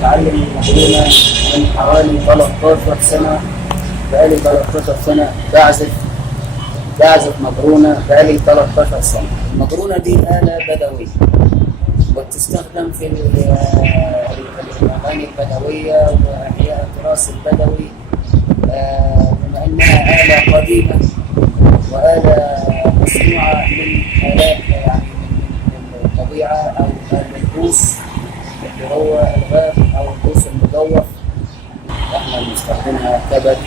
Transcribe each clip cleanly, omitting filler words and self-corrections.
بتعلم المقرونة من حوالي 13 سنة. بقالي 13 سنة بعزف مقرونة بقالي 13 سنة. المقرونة دي آلة بدوية وبتستخدم في الأغاني البدوية وإحياء التراث البدوي، بما إنها آلة قديمة وآلة مصنوعة من آلات يعني من الطبيعة أو من البوص اللي هو الغاب أو البوص المجوف. إحنا بنستخدمها كبد،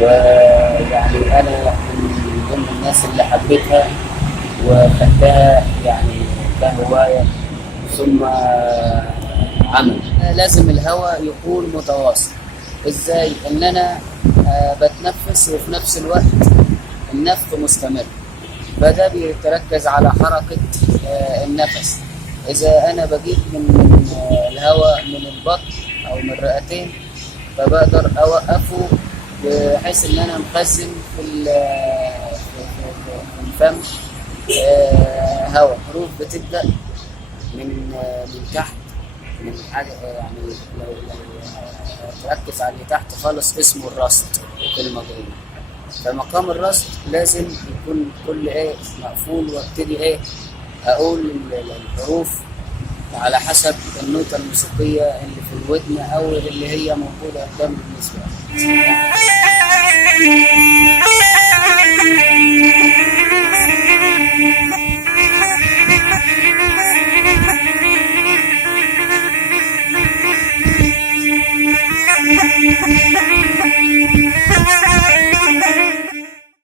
ويعني أنا من ضمن الناس اللي حبيتها وخدتها يعني كهواية ثم عمل. لازم الهواء يكون متواصل. ازاي؟ ان انا بتنفس وفي نفس الوقت النفخ مستمر، فده بيتركز على حركة النفس. اذا انا بجيب من الهواء من البطن او من الرئتين فبقدر اوقفه بحيث ان انا مخزن في الفم هواء. حروف بتبدأ من تحت، من حاجة يعني لو تركز على اللي تحت خالص اسمه الرصد في المقرونة. فمقام الرصد لازم يكون كل مقفول، وابتدي اقول الحروف على حسب النوتة الموسيقية اللي في الودن او اللي هي موجودة قدام بالنسبة لي.